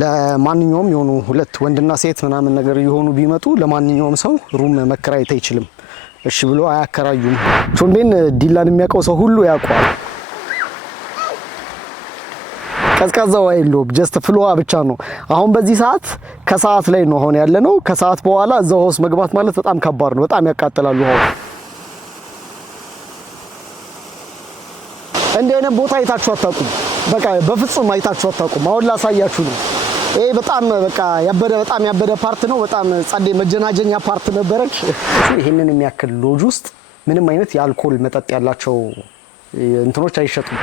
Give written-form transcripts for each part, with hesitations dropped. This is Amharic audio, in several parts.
ለማንኛውም የሆኑ ሁለት ወንድና ሴት ምናምን ነገር የሆኑ ቢመጡ ለማንኛውም ሰው ሩም መከራየት አይችልም። እሺ ብሎ አያከራዩም። ቾምቤን ዲላን የሚያውቀው ሰው ሁሉ ያውቀዋል። ቀዝቃዛው አይደለም ጀስት ፍሎዋ ብቻ ነው። አሁን በዚህ ሰዓት ከሰዓት ላይ ነው አሁን ያለነው። ከሰዓት በኋላ እዛው ውስጥ መግባት ማለት በጣም ከባድ ነው። በጣም ያቃጥላሉ። እንደ አይነት ቦታ አይታችሁ አታውቁም። በቃ በፍጹም አይታችሁ አታውቁም። አሁን ላሳያችሁ ነው። ይሄ በጣም በቃ በጣም ያበደ ፓርት ነው። በጣም ጸዴ መጀናጀኛ ፓርት ነበረች። ይሄንን የሚያክል ሎጅ ውስጥ ምንም አይነት የአልኮል መጠጥ ያላቸው እንትኖች አይሸጡም።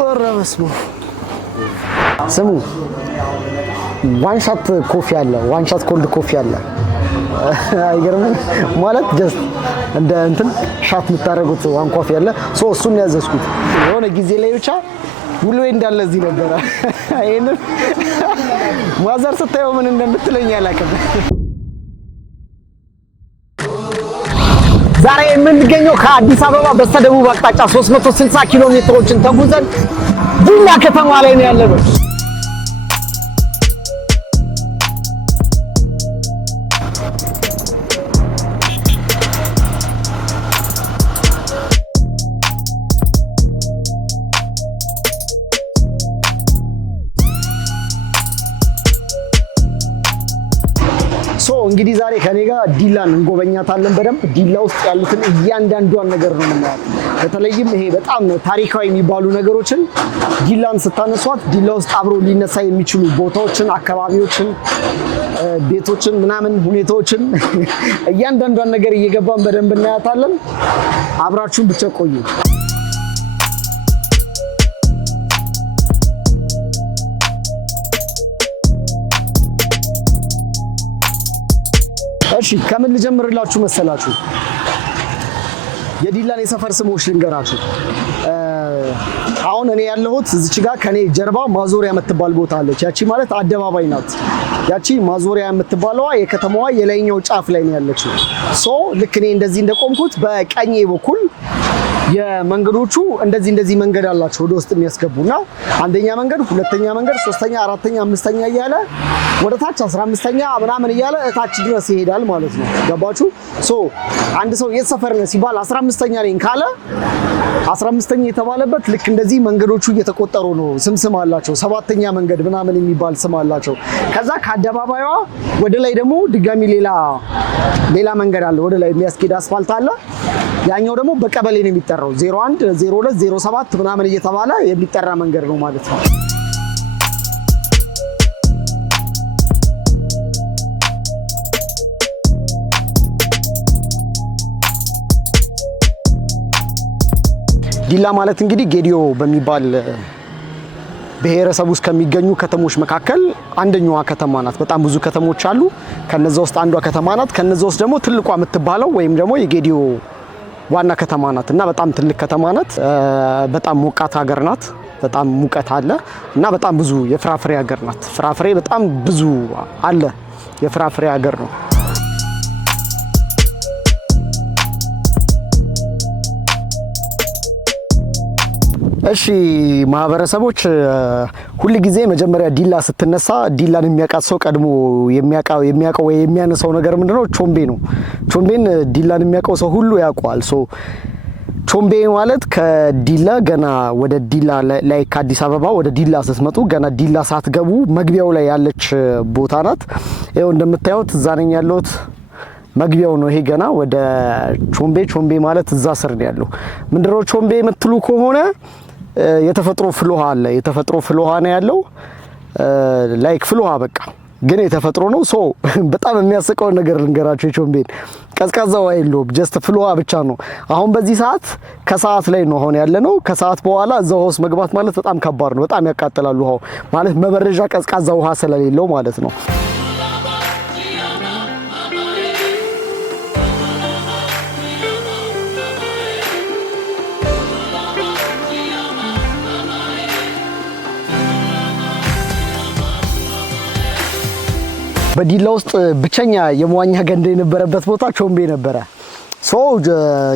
ወረበስሙ ስሙ ዋንሻት ኮፊ አለ። ዋንሻት ኮልድ ኮፊ አለ። አይገርምም? ማለት ጀስት እንደ እንትን ሻት የምታደርጉት ዋን ኮፊ አለ። እሱን ያዘዝኩት የሆነ ጊዜ ላይ ብቻ ውሎዬ እንዳለ እዚህ ነበረ። አይሄንም ማዘር ስታየው ምን እንደምትለኝ አላውቅም። ዛሬ የምንገኘው ከአዲስ አበባ በስተደቡብ አቅጣጫ 360 ኪሎ ሜትሮችን ተጉዘን ዲላ ከተማ ላይ ነው ያለነው። እንግዲህ ዛሬ ከኔ ጋር ዲላን እንጎበኛታለን በደንብ። ዲላ ውስጥ ያሉትን እያንዳንዷን ነገር ነው የምናያት። በተለይም ይሄ በጣም ታሪካዊ የሚባሉ ነገሮችን ዲላን ስታነሷት ዲላ ውስጥ አብሮ ሊነሳ የሚችሉ ቦታዎችን፣ አካባቢዎችን፣ ቤቶችን ምናምን ሁኔታዎችን እያንዳንዷን ነገር እየገባን በደንብ እናያታለን። አብራችሁን ብቻ ቆዩ። እሺ ከምን ልጀምርላችሁ መሰላችሁ? የዲላን የሰፈር ስሞች ልንገራችሁ። አሁን እኔ ያለሁት እዚች ጋር ከኔ ጀርባ ማዞሪያ የምትባል ቦታ አለች። ያቺ ማለት አደባባይ ናት። ያቺ ማዞሪያ የምትባለዋ የከተማዋ የላይኛው ጫፍ ላይ ነው ያለችው። ልክ እኔ እንደዚህ እንደቆምኩት በቀኜ በኩል የመንገዶቹ እንደዚህ መንገድ አላቸው ወደ ውስጥ የሚያስገቡና አንደኛ መንገድ፣ ሁለተኛ መንገድ፣ ሶስተኛ፣ አራተኛ፣ አምስተኛ እያለ ወደ ታች 15ኛ ምናምን እያለ እታች ድረስ ይሄዳል ማለት ነው። ገባችሁ? አንድ ሰው የት ሰፈር ነው ሲባል 15ኛ ነኝ ካለ 15ኛ የተባለበት ልክ እንደዚህ መንገዶቹ እየተቆጠሩ ነው። ስም አላቸው። 7ኛ መንገድ ምናምን የሚባል ስም አላቸው። ከዛ ከአደባባይዋ ወደ ላይ ደግሞ ድጋሚ ሌላ መንገድ አለ። ወደ ላይ የሚያስኬድ አስፋልት አለ። ያኛው ደግሞ በቀበሌ ነው የሚጠራው። 01፣ 02፣ 07 ምናምን እየተባለ የሚጠራ መንገድ ነው ማለት ነው። ዲላ ማለት እንግዲህ ጌዲዮ በሚባል ብሔረሰብ ውስጥ ከሚገኙ ከተሞች መካከል አንደኛዋ ከተማ ናት። በጣም ብዙ ከተሞች አሉ። ከነዛ ውስጥ አንዷ ከተማ ናት። ከነዛ ውስጥ ደግሞ ትልቋ የምትባለው ወይም ደግሞ የጌዲዮ ዋና ከተማ ናት እና በጣም ትልቅ ከተማ ናት። በጣም ሞቃት ሀገር ናት። በጣም ሙቀት አለ እና በጣም ብዙ የፍራፍሬ ሀገር ናት። ፍራፍሬ በጣም ብዙ አለ። የፍራፍሬ ሀገር ነው። እሺ ማህበረሰቦች ሁሉ ጊዜ መጀመሪያ ዲላ ስትነሳ ዲላን የሚያውቃት ሰው ቀድሞ የሚያውቀው ወይ የሚያነሳው ነገር ምንድነው? ቾምቤ ነው። ቾምቤን ዲላን የሚያውቀው ሰው ሁሉ ያውቀዋል። ቾምቤ ማለት ከዲላ ገና ወደ ዲላ ላይ ከአዲስ አበባ ወደ ዲላ ስትመጡ ገና ዲላ ሳትገቡ መግቢያው ላይ ያለች ቦታ ናት። ይኸው እንደምታዩት እዛ ነኝ ያለሁት። መግቢያው ነው ይሄ። ገና ወደ ቾምቤ ማለት እዛ ስር ነው ያለው። ምንድነው ቾምቤ የምትሉ ከሆነ የተፈጥሮ ፍልውሃ አለ። የተፈጥሮ ፍልውሃ ነው ያለው። ላይክ ፍልውሃ በቃ ግን የተፈጥሮ ነው። በጣም የሚያስቀው ነገር ልንገራችሁ። የቾምቤን ቀዝቃዛው አይደለም ጀስት ፍልውሃ ብቻ ነው። አሁን በዚህ ሰዓት ከሰዓት ላይ ነው አሁን ያለነው። ከሰዓት በኋላ እዛው ውስጥ መግባት ማለት በጣም ከባድ ነው። በጣም ያቃጥላሉ። ውሃው ማለት መበረጃ ቀዝቃዛ ውሃ ስለሌለው ማለት ነው። በዲላ ውስጥ ብቸኛ የመዋኛ ገንዳ የነበረበት ቦታ ቾምቤ ነበረ።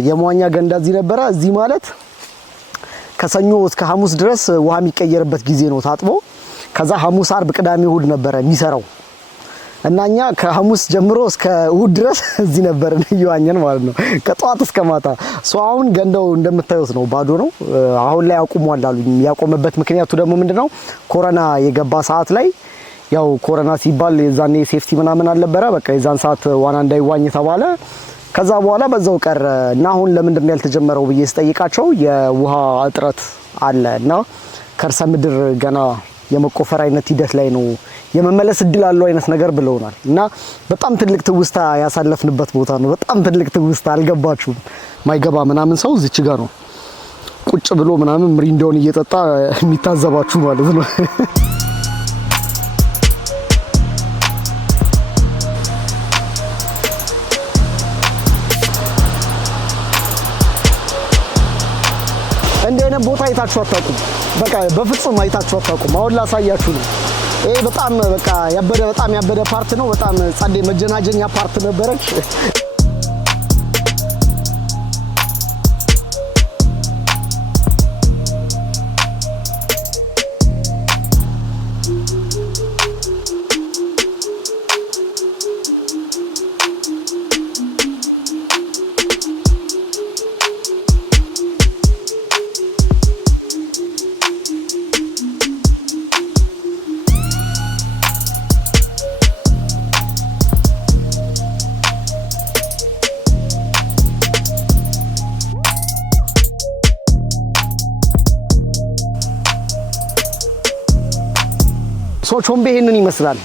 የመዋኛ ገንዳ እዚህ ነበረ። እዚህ ማለት ከሰኞ እስከ ሐሙስ ድረስ ውሃ የሚቀየርበት ጊዜ ነው ታጥቦ። ከዛ ሐሙስ፣ አርብ፣ ቅዳሜ፣ እሁድ ነበረ የሚሰራው እናኛ ከሐሙስ ጀምሮ እስከ እሁድ ድረስ እዚህ ነበር እየዋኘን ማለት ነው ከጧት እስከ ማታ። አሁን ገንዳው እንደምታዩት ነው ባዶ ነው። አሁን ላይ አቁሟል አሉኝ። ያቆመበት ምክንያቱ ደግሞ ምንድነው ኮሮና የገባ ሰዓት ላይ ያው ኮሮና ሲባል የዛኔ ሴፍቲ ምናምን አልነበረ። በቃ የዛን ሰዓት ዋና እንዳይዋኝ ተባለ። ከዛ በኋላ በዛው ቀረ እና አሁን ለምንድን ነው ያልተጀመረው ብዬ ስጠይቃቸው የውሃ እጥረት አለ እና ከርሰ ምድር ገና የመቆፈር አይነት ሂደት ላይ ነው የመመለስ እድል አለው አይነት ነገር ብለውናል። እና በጣም ትልቅ ትውስታ ያሳለፍንበት ቦታ ነው። በጣም ትልቅ ትውስታ አልገባችሁም? ማይገባ ምናምን ሰው እዚች ጋር ነው ቁጭ ብሎ ምናምን ምሪንዳውን እየጠጣ የሚታዘባችሁ ማለት ነው። እንደኔ ቦታ አይታችሁ አታውቁም። በቃ በፍጹም አይታችሁ አታውቁም። አሁን ላሳያችሁ ነው። ይሄ በጣም በቃ ያበደ ፓርት ነው። በጣም ጸዴ መጀናጀኛ ፓርት ነበረች። ቾምቤ ይሄንን ይመስላል።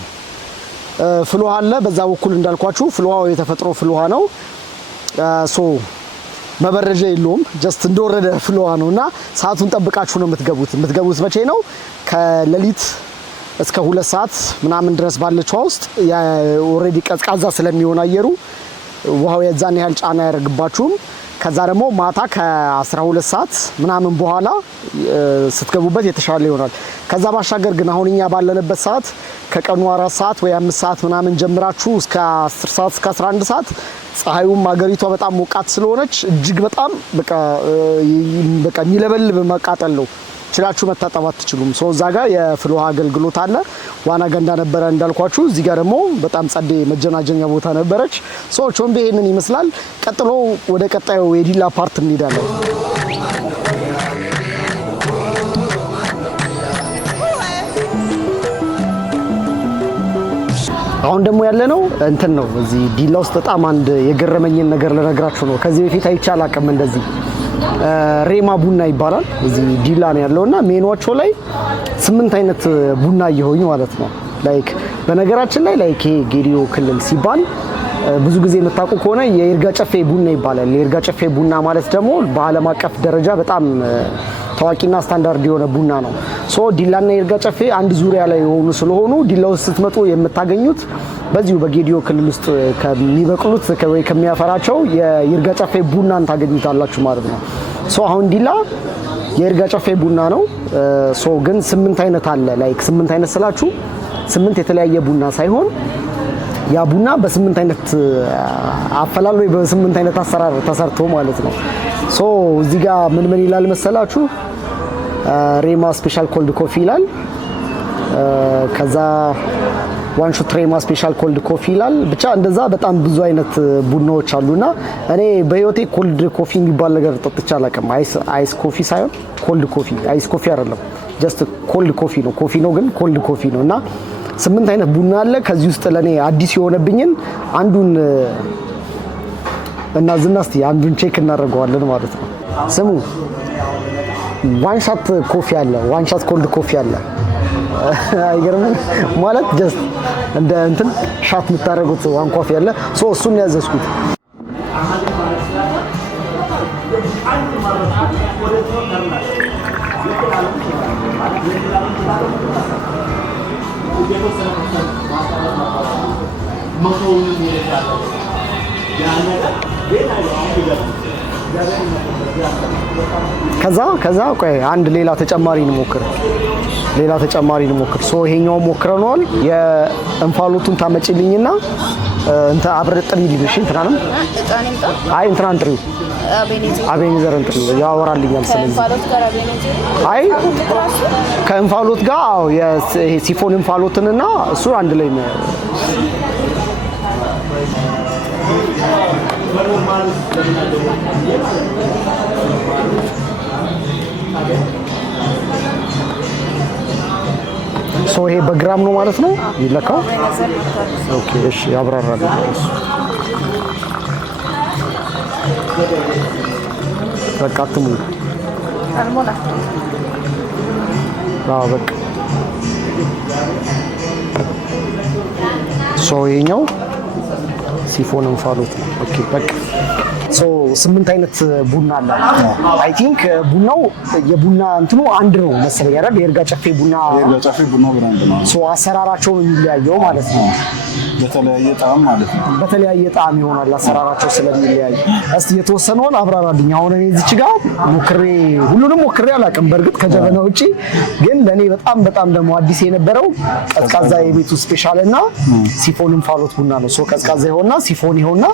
ፍልውሃ አለ በዛ በኩል እንዳልኳችሁ ፍልውሃው የተፈጥሮ ፍልውሃ ነው። መበረጃ የለውም። ጀስት እንደወረደ ፍልውሃ ነውና ሰዓቱን ጠብቃችሁ ነው የምትገቡት። መቼ ነው? ከሌሊት እስከ 2 ሰዓት ምናምን ድረስ ባለችው ውስጥ ኦሬዲ ቀዝቃዛ ስለሚሆን አየሩ ውሃው የዛን ያህል ጫና ያደርግባችሁም። ከዛ ደግሞ ማታ ከ12 ሰዓት ምናምን በኋላ ስትገቡበት የተሻለ ይሆናል። ከዛ ባሻገር ግን አሁን እኛ ባለንበት ሰዓት ከቀኑ 4 ሰዓት ወይ 5 ሰዓት ምናምን ጀምራችሁ እስከ 10 ሰዓት እስከ 11 ሰዓት ፀሐዩም ሀገሪቷ በጣም ሞቃት ስለሆነች እጅግ በጣም በቃ የሚለበልብ መቃጠል ነው። ችላችሁ መታጠብ አትችሉም። እዛ ጋር የፍልውሃ አገልግሎት አለ። ዋና ገንዳ ነበረ እንዳልኳችሁ። እዚህ ጋር ደግሞ በጣም ጸዴ መጀናጀኛ ቦታ ነበረች። ቾምቤ ይሄንን ይመስላል። ቀጥሎ ወደ ቀጣዩ የዲላ ፓርት እንሄዳለን። አሁን ደግሞ ያለነው እንትን ነው። እዚህ ዲላ ውስጥ በጣም አንድ የገረመኝን ነገር ልነግራችሁ ነው። ከዚህ በፊት አይቼ አላውቅም እንደዚህ። ሬማ ቡና ይባላል። እዚህ ዲላ ነው ያለውና ሜኗቸው ላይ 8 አይነት ቡና እየሆኑ ማለት ነው። ላይክ በነገራችን ላይ ላይክ ይሄ ጌዲዮ ክልል ሲባል ብዙ ጊዜ የምታውቁ ከሆነ የይርጋ ጨፌ ቡና ይባላል። የይርጋ ጨፌ ቡና ማለት ደግሞ በዓለም አቀፍ ደረጃ በጣም ታዋቂና ስታንዳርድ የሆነ ቡና ነው። ዲላና ይርጋ ጨፌ አንድ ዙሪያ ላይ የሆኑ ስለሆኑ ዲላ ውስጥ ስትመጡ የምታገኙት በዚሁ በጌዲዮ ክልል ውስጥ ከሚበቅሉት ወይ ከሚያፈራቸው የይርጋ ጨፌ ቡናን ታገኙታላችሁ ማለት ነው። አሁን ዲላ የይርጋ ጨፌ ቡና ነው። ግን 8 አይነት አለ። ላይክ 8 አይነት ስላችሁ 8 የተለያየ ቡና ሳይሆን ያ ቡና በ8 አይነት አፈላል ወይ በ8 አይነት አሰራር ተሰርቶ ማለት ነው። እዚህ ጋር ምን ይላል መሰላችሁ? ሬማ ስፔሻል ኮልድ ኮፊ ይላል። ከዛ ዋን ሾት ሬማ ስፔሻል ኮልድ ኮፊ ይላል። ብቻ እንደዛ በጣም ብዙ አይነት ቡናዎች አሉና እኔ በህይወቴ ኮልድ ኮፊ የሚባል ነገር ጠጥቼ አላውቅም። አይስ ኮፊ ሳይሆን ኮልድ ኮፊ፣ አይስ ኮፊ አይደለም፣ ጀስት ኮልድ ኮፊ ነው። ኮፊ ነው ግን ኮልድ ኮፊ ነው። እና 8 አይነት ቡና አለ። ከዚህ ውስጥ ለኔ አዲስ የሆነብኝን አንዱን እና ዝናስቲ አንዱን ቼክ እናደርገዋለን ማለት ነው። ስሙ ዋን ሻት ኮፊ አለ፣ ዋን ሻት ኮልድ ኮፊ አለ። አይገርምም? ማለት ጀስት እንደ እንትን ሻት የምታደርጉት ዋን ኮፊ አለ። እሱን ያዘዝኩት። ከዛ ቆይ አንድ ሌላ ተጨማሪ እንሞክር። ይሄኛው ሞክረናል። የእንፋሎቱን ታመጪልኝና እንተ አብረ ጥሪልኝ። እሺ እንትናንም አይ እንትናን ጥሪ አቤኔዘር እንትን ያወራልኛል። ስለዚህ አይ ከእንፋሎት ጋር ይሄ ሲፎን እንፋሎትንና እሱ አንድ ላይ ነው። ሶ ይሄ በግራም ነው ማለት ነው ይለካው። ኦኬ እሺ ያብራራል። በቃ አትሙ አልሞላ በቃ ሶ ይሄኛው ሲፎን እንፋሎት ነው። ኦኬ በቃ ሶ 8 አይነት ቡና አለ። አይ ቲንክ ቡናው የቡና እንትኑ አንድ ነው መሰለኝ አይደል? የይርጋ ጨፌ ቡና ብራንድ ነው። ሶ አሰራራቸው የሚለያየው ማለት ነው። በተለያየ ጣዕም ማለት ነው። በተለያየ ጣዕም ይሆናል አሰራራቸው ስለሚለያይ። እስቲ የተወሰነውን አብራራልኝ። አሁን እኔ እዚች ጋር ሁሉንም ሞክሬ አላውቅም በእርግጥ ከጀበና ውጪ፣ ግን ለኔ በጣም ደግሞ አዲስ የነበረው ቀዝቃዛ የቤቱ ስፔሻል እና ሲፎን እንፋሎት ቡና ነው። ሶ ቀዝቃዛ ይሆንና ሲፎን ይሆንና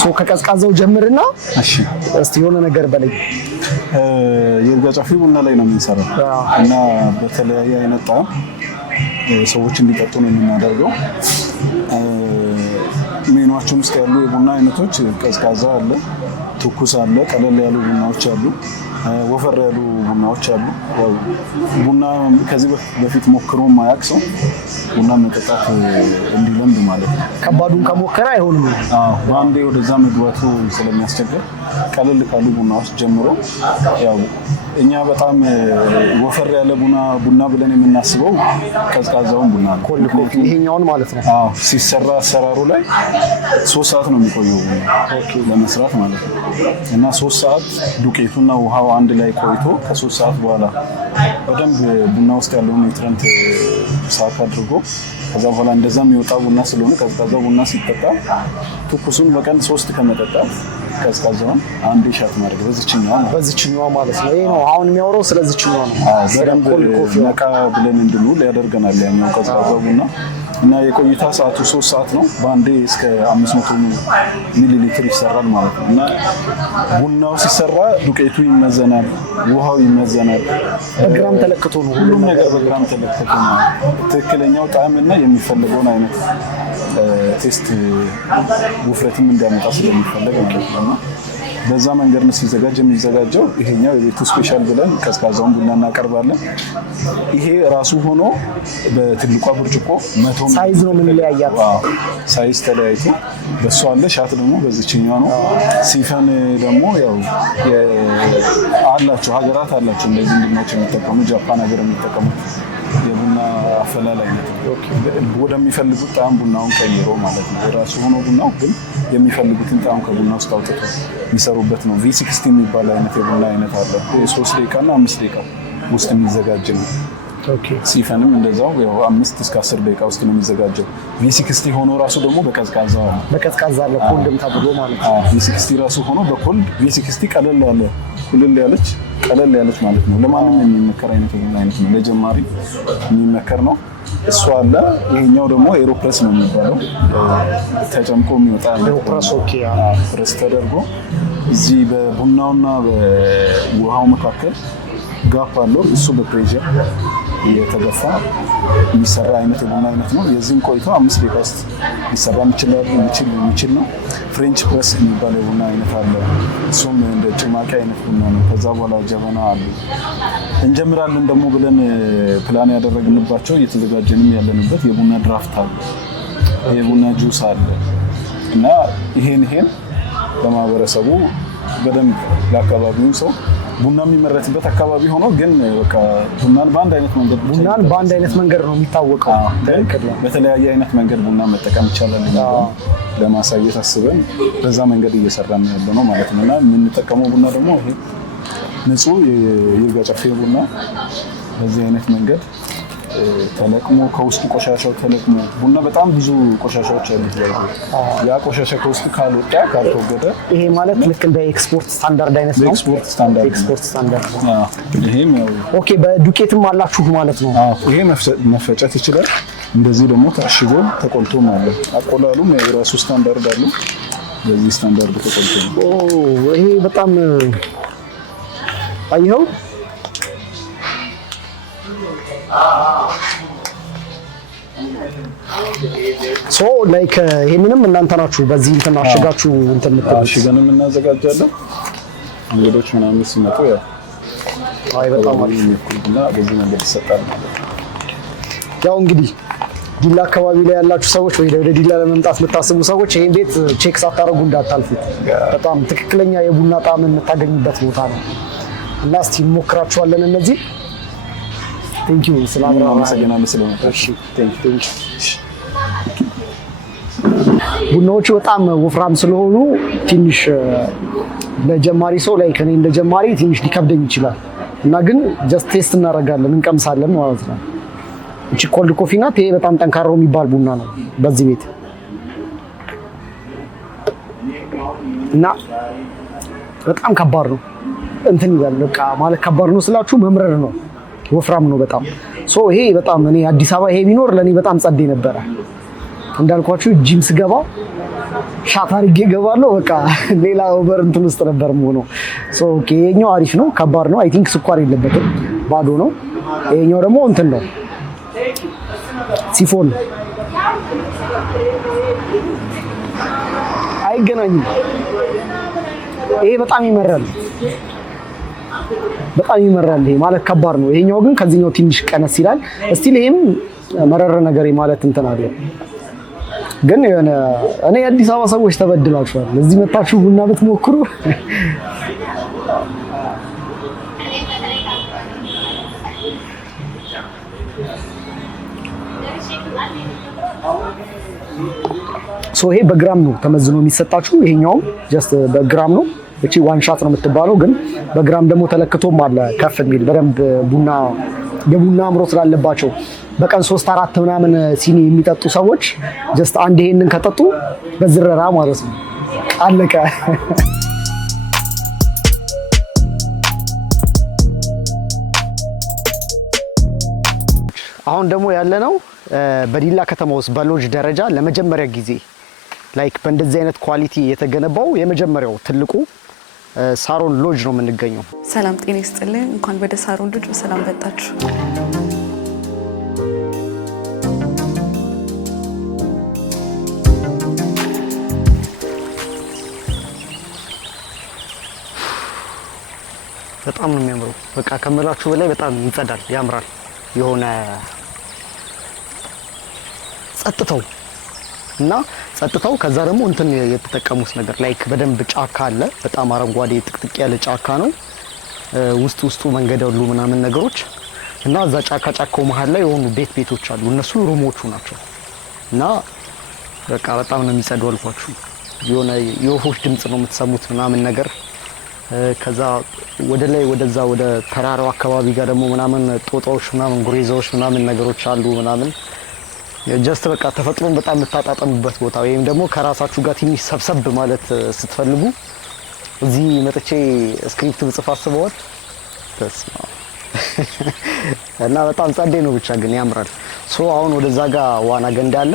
ሶ ከቀዝቃዛው ጀምርና እሺ እስቲ የሆነ ነገር በለኝ። የይርጋ ጨፌ ቡና ላይ ነው የምንሰራው እና በተለያየ አይነት ጣዕም ሰዎች እንዲጠጡ ነው የምናደርገው። ሜኗችን ውስጥ ያሉ የቡና አይነቶች ቀዝቃዛ አለ፣ ትኩስ አለ፣ ቀለል ያሉ ቡናዎች አሉ፣ ወፈር ያሉ ቡናዎች አሉ። ቡና ከዚህ በፊት ሞክሮ የማያውቅ ሰው ቡና መጠጣት እንዲለምድ ማለት ነው። ከባዱን ከሞከረ አይሆንም። በአንዴ ወደዛ መግባቱ ስለሚያስቸግር ቀለል ካሉ ቡናዎች ጀምሮ ያው እኛ በጣም ወፈር ያለ ቡና ብለን የምናስበው ቀዝቃዛውን ቡና ነው። ኮልድ ኮፊ ይሄኛውን ማለት ነው። ሲሰራ አሰራሩ ላይ 3 ሰዓት ነው የሚቆየው ለመስራት ማለት ነው እና 3 ሰዓት ዱቄቱና ውሃው አንድ ላይ ቆይቶ ከ3 ሰዓት በኋላ በደንብ ቡና ውስጥ ያለውን ኒውትረንት ሳክ አድርጎ ከዛ በኋላ እንደዛ የሚወጣ ቡና ስለሆነ ቀዝቃዛ ቡና ሲጠጣ ትኩሱን በቀን 3 ከመጠጣት ቀዝቃዛውን አንድ ሻት ማድረግ በዚህኛው ማለት ነው። ይሄ ነው አሁን የሚያወራው ስለዚህኛው ነው። በደንብ ነቃ ብለን እንድንውል ያደርገናል ያኛው ቀዝቃዛው ቡና እና የቆይታ ሰዓቱ 3 ሰዓት ነው። በአንዴ እስከ 500 ሚሊ ሊትር ይሰራል ማለት ነው እና ቡናው ሲሰራ ዱቄቱ ይመዘናል፣ ውሃው ይመዘናል። በግራም ተለክቶ ነው ሁሉም ነገር በግራም ተለክቶ ነው ትክክለኛው ጣዕም እና የሚፈልገውን አይነት ቴስት ውፍረትም እንዲያመጣ ስለሚፈለግ ማለት ነው። በዛ መንገድ ነው ሲዘጋጅ የሚዘጋጀው። ይሄኛው የቤቱ ስፔሻል ብለን ቀዝቃዛውን ቡና እናቀርባለን። ይሄ ራሱ ሆኖ በትልቋ ብርጭቆ 100 ሳይዝ ነው የምንለያያት። ሳይዝ ተለያይቶ በሷ አለ። ሻት ደግሞ በዚህኛው ነው። ሲፈን ደግሞ ያው አላቸው ሀገራት አላቸው እንደዚህ እንድናቸው የሚጠቀሙ ጃፓን ሀገር የሚጠቀሙ የቡና አፈላል አይነት ወደሚፈልጉት ጣዕም ቡናውን ቀይሮ ማለት ነው። የራሱ ሆኖ ቡናው ግን የሚፈልጉትን ጣዕም ከቡና ውስጥ አውጥተው የሚሰሩበት ነው። V60 የሚባል አይነት የቡና አይነት አለ። 3 ደቂቃ እና 5 ደቂቃ ውስጥ የሚዘጋጅ ነው። ሲፈንም እንደዛው 5 እስከ 10 ደቂቃ ውስጥ ነው የሚዘጋጀው። V60 ሆኖ ራሱ ደግሞ በቀዝቃዛ አለ ኮልድም ተብሎ ማለት ነው። V60 ራሱ ሆኖ በኮልድ V60 ቀለል ያለች ማለት ነው። ለማንም የሚመከር አይነት ነው። ለጀማሪ የሚመከር ነው። እሱ አለ። ይሄኛው ደግሞ ኤሮፕረስ ነው የሚባለው። ተጨምቆ የሚወጣ ፕረስ ተደርጎ እዚህ በቡናውና በውሃው መካከል ጋፕ አለው። እሱ በፕሬሸር የተገፋ የሚሰራ አይነት የቡና አይነት ነው። የዚህም ቆይቶ 5 ደቂቃ ውስጥ ሊሰራ የሚችል ነው። ፍሬንች ፕረስ የሚባል የቡና አይነት አለ። እሱም እንደ ጭማቂ አይነት ቡና ነው። ከዛ በኋላ ጀበና አሉ። እንጀምራለን ደግሞ ብለን ፕላን ያደረግንባቸው እየተዘጋጀንም ያለንበት የቡና ድራፍት አለ፣ የቡና ጁስ አለ እና ይሄን ለማህበረሰቡ በደንብ ለአካባቢው ሰው ቡና የሚመረትበት አካባቢ ሆኖ ግን በቃ ቡናን በአንድ አይነት መንገድ ነው የሚታወቀው። በተለያየ አይነት መንገድ ቡና መጠቀም ይቻላል ለማሳየት አስበን በዛ መንገድ እየሰራን ያለ ነው ማለት ነው እና የምንጠቀመው ቡና ደግሞ ይሄ ንጹህ የይርጋ ጨፌ ቡና በዚህ አይነት መንገድ ተለቅሞ ከውስጡ ቆሻሻው ተለቅሞ ቡና በጣም ብዙ ቆሻሻዎች አሉት። ያ ቆሻሻ ከውስጡ ካልተወገደ ይሄ ማለት ልክ እንደ ኤክስፖርት ስታንዳርድ አይነት ነው። ኤክስፖርት ስታንዳርድ ይሄም ኦኬ። በዱቄትም አላችሁ ማለት ነው። ይሄ መፈጨት ይችላል። እንደዚህ ደግሞ ታሽጎ ተቆልቶ ማለት አቆላሉም የራሱ ስታንዳርድ አለው። በዚህ ስታንዳርድ ተቆልቶ ነው። ይሄ በጣም አየኸው ሶ ላይክ ይሄንንም እናንተ ናችሁ በዚህ እንትን አሽጋችሁ እንትን የምትሉት? አሽገንም እናዘጋጃለን። እንግዶች ምናምን ሲመጡ ያው በጣም አሪፍ እና በዚህ መንገድ ይሰጣል ማለት ነው። ያው እንግዲህ ዲላ አካባቢ ላይ ያላችሁ ሰዎች ወይ ወደ ዲላ ለመምጣት የምታስቡ ሰዎች ይሄን ቤት ቼክ ሳታደርጉ እንዳታልፉት። በጣም ትክክለኛ የቡና ጣዕም የምታገኙበት ቦታ ነው እና እስቲ እንሞክራችኋለን እነዚህ። ቴንክ ዩ አመሰግናለሁ ስለመጣሽ። ቡናዎቹ በጣም ወፍራም ስለሆኑ ትንሽ ለጀማሪ ሰው ላይ ከኔ እንደ ጀማሪ ትንሽ ሊከብደኝ ይችላል እና ግን ጀስት ቴስት እናደርጋለን እንቀምሳለን ማለት ነው። እቺ ኮልድ ኮፊ ናት። ይሄ በጣም ጠንካራው የሚባል ቡና ነው በዚህ ቤት እና በጣም ከባድ ነው እንትን ይላል። በቃ ማለት ከባድ ነው ስላችሁ መምረር ነው። ወፍራም ነው በጣም ሶ ይሄ በጣም እኔ አዲስ አበባ ይሄ ቢኖር ለኔ በጣም ጸዴ ነበረ። እንዳልኳችሁ ጂም ስገባ ሻት አድርጌ እገባለሁ። በቃ ሌላ ኦቨር እንትን ውስጥ ነበር የምሆነው። ሶ ኦኬ ይሄኛው አሪፍ ነው። ከባድ ነው። አይ ቲንክ ስኳር የለበትም። ባዶ ነው። ይሄኛው ደግሞ እንትን ነው ሲፎን አይገናኝም። ይሄ በጣም ይመራል። በጣም ይመራል። ይሄ ማለት ከባድ ነው። ይሄኛው ግን ከዚህኛው ትንሽ ቀነስ ይላል። እስቲል ይሄም መረረ ነገር ማለት እንትን አለ። ግን የሆነ እኔ አዲስ አበባ ሰዎች ተበድላችኋል። እዚህ መጣችሁ ቡና ብትሞክሩ ሶ ይሄ በግራም ነው ተመዝኖ የሚሰጣችሁ። ይሄኛውም ጀስት በግራም ነው። እቺ ዋን ሻት ነው የምትባለው፣ ግን በግራም ደግሞ ተለክቶም አለ ከፍ የሚል በደንብ ቡና የቡና አምሮት ስላለባቸው በቀን 3-4 ምናምን ሲኒ የሚጠጡ ሰዎች ጀስት አንድ ይሄንን ከጠጡ በዝረራ ማለት ነው አለቀ። አሁን ደግሞ ያለነው በዲላ ከተማ ውስጥ በሎጅ ደረጃ ለመጀመሪያ ጊዜ ላይክ በእንደዚህ አይነት ኳሊቲ የተገነባው የመጀመሪያው ትልቁ ሳሮን ሎጅ ነው የምንገኘው። ሰላም ጤና ይስጥልኝ። እንኳን ወደ ሳሮን ሎጅ በሰላም መጣችሁ። በጣም ነው የሚያምረው። በቃ ከመላችሁ በላይ በጣም ይጸዳል፣ ያምራል። የሆነ ጸጥታው ከዛ ደግሞ እንትን የተጠቀሙት ነገር ላይክ በደንብ ጫካ አለ። በጣም አረንጓዴ ጥቅጥቅ ያለ ጫካ ነው። ውስጡ መንገድ ያሉ ምናምን ነገሮች እና እዛ ጫካው መሀል ላይ የሆኑ ቤቶች አሉ። እነሱ ሩሞቹ ናቸው እና በቃ በጣም ነው የሚጸዱ አልኳችሁ። የሆነ የወፎች ድምጽ ነው የምትሰሙት ምናምን ነገር። ከዛ ወደ ላይ ወደዛ ወደ ተራራው አካባቢ ጋር ደግሞ ምናምን ጦጣዎች ምናምን ጉሬዛዎች ምናምን ነገሮች አሉ ምናምን ጀስት በቃ ተፈጥሮን በጣም የምታጣጠሙበት ቦታ ወይም ደግሞ ከራሳችሁ ጋር ትንሽ ሰብሰብ ማለት ስትፈልጉ እዚህ መጥቼ ስክሪፕት ብጽፍ አስበዋል ተስማ እና በጣም ጸዴ ነው። ብቻ ግን ያምራል። ሶ አሁን ወደዛ ጋር ዋና ገንዳ አለ።